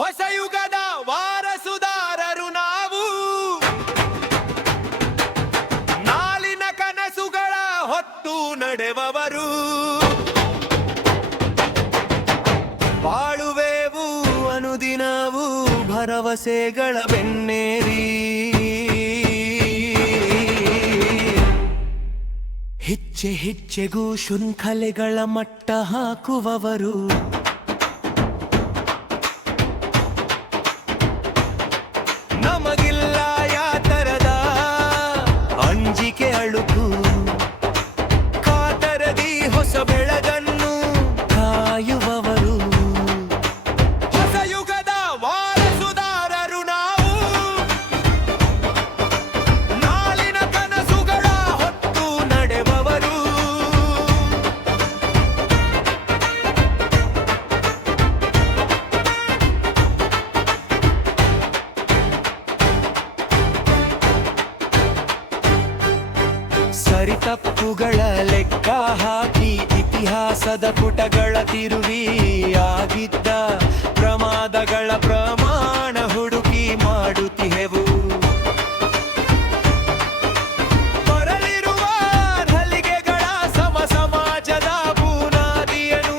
ಹೊಸ ಯುಗದ ವಾರಸುದಾರರು ನಾವು, ನಾಳಿನ ಕನಸುಗಳ ಹೊತ್ತು ನಡೆವವರು. ಬಾಳುವೆವು ಅನುದಿನವೂ ಭರವಸೆಗಳ ಬೆನ್ನೇರಿ, ಹೆಜ್ಜೆ ಹೆಜ್ಜೆಗೂ ಶೃಂಖಲೆಗಳ ಮಟ್ಟ ಹಾಕುವವರು. ನಮಗಿಲ್ಲ ಯಾತರದ ಅಂಜಿಕೆ ಅಳುಕು, ಕಾತರದಿ ಹೊಸ ಬೆಳಗನ್ನು ಕಾಯುವವರು. ಹೊಸ ಯುಗದ ವಾರಸುದಾರರು ನಾವು, ನಾಳಿನ ಕನಸುಗಳ ಹೊತ್ತು ನಡೆವವರು. ಸರಿತಪ್ಪುಗಳ ಲೆಕ್ಕ ಹಾಕಿ ಇತಿಹಾಸದ ಪುಟಗಳ ತಿರುವಿ, ಆಗಿದ್ದ ಪ್ರಮಾದಗಳ ಪ್ರಮಾಣ ಹುಡುಕಿ ಮಾಡುತ್ತಿಹೆವು. ಬರಲಿರುವ ಹಲಿಗೆಗಳ ಸಮ ಸಮಾಜದ ಬುನಾದಿಯನು,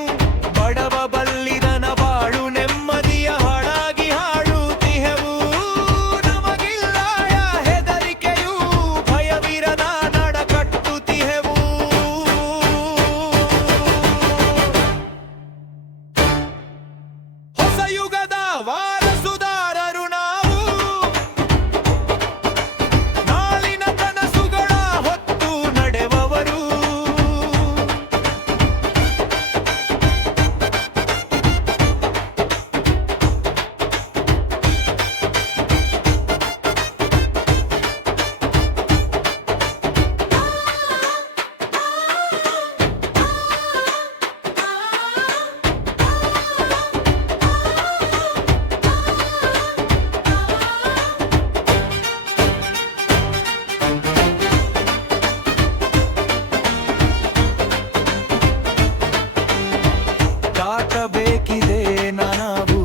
ಬಡವ ಬಲ್ಲಿದನ ಬಾಳು ನೆಮ್ಮದಿಯ ಹಾಳಾಗಿ ಹಾಡುತ್ತಿಹೆವು. ನಮಗಿಲ್ಲ ಹೆದರಿಕೆಯೂ ಭಯವಿರದ ನಡಕಟ್ಟುತ್ತಿಹೆವು. ಹೊಸ ಯುಗದ ವಾರಸುದಾರರು ನಾವು, ನಾಳಿನ ಕನಸುಗಳ ಹೊತ್ತು ನಡೆವವರು. ದಾಟಬೇಕಿದೆ ನಾವು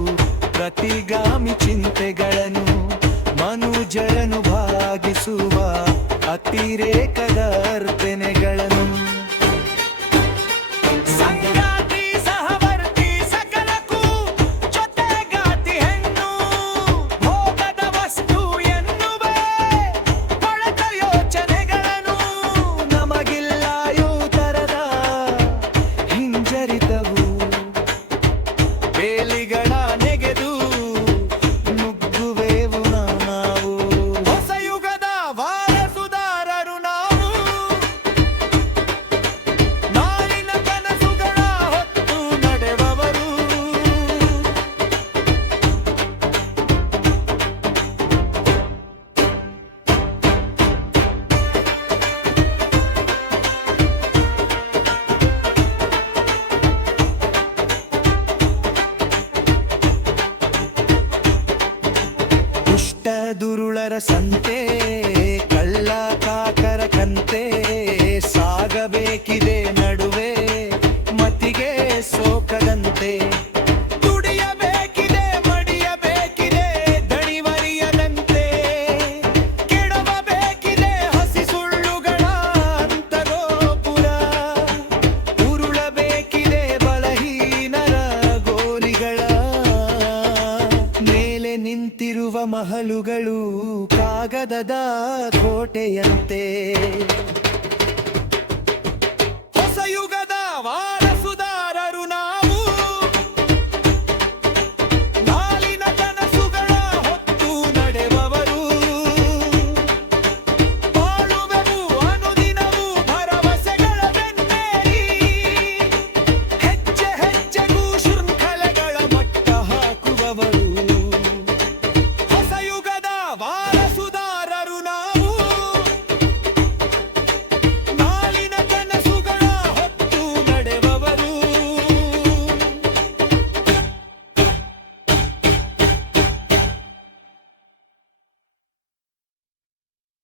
ಪ್ರತಿಗಾಮಿ ಚಿಂತೆಗಳನ್ನು, ಮನುಜರನ್ನು ಭಾಗಿಸುವ ಅತಿರೇಕದ ಅರ್ಪಣೆಗಳನ್ನು. ಸಂಗಾತಿ ಸಹವರ್ತಿ ಸಕಲಕ್ಕೂ ಜೊತೆಗಾತಿ ಹೆಣ್ಣು, ಭೋಗದ ವಸ್ತು ಎನ್ನುವೆ ಕೊಳಕ ಯೋಚನೆಗಳನ್ನು. ನಮಗಿಲ್ಲ ತರದ ಹಿಂಜರಿತವು, ಬೇಲಿಗಳ ನೆಗೆದು ನುಗ್ಗುವೆವು ನಾವು. ಹೊಸ ಯುಗದ ವಾರಸುದಾರರು ನಾವು, ನಾಳಿನ ಕನಸುಗಳ ಹೊತ್ತು ನಡೆವವರು. ದುಷ್ಟ ದುರುಳರ ಸಂತೆ, ಕಳ್ಳ ಕಾಕರ ಕಂತೆ, ಸಾಗಬೇಕಿದೆ ನಡುವೆ ಮತಿಗೆ ಸೋಕದಂತೆ. ದುಡಿಯಬೇಕಿದೆ ಮಡಿಯಬೇಕಿದೆ ದಣಿವರಿಯದಂತೆ, ಕೆಡವಬೇಕಿದೆ ಹಸಿ ಸುಳ್ಳುಗಳ ಅಂತಗೋಪುರ. ಉರುಳಬೇಕಿದೆ ಬಲಹೀನರ ಗೋರಿಗಳ ಮೇಲೆ ನಿಂತಿರುವ ಮಹಲುಗಳು ಕಾಗದದ ಕೋಟೆಯಂತೆ.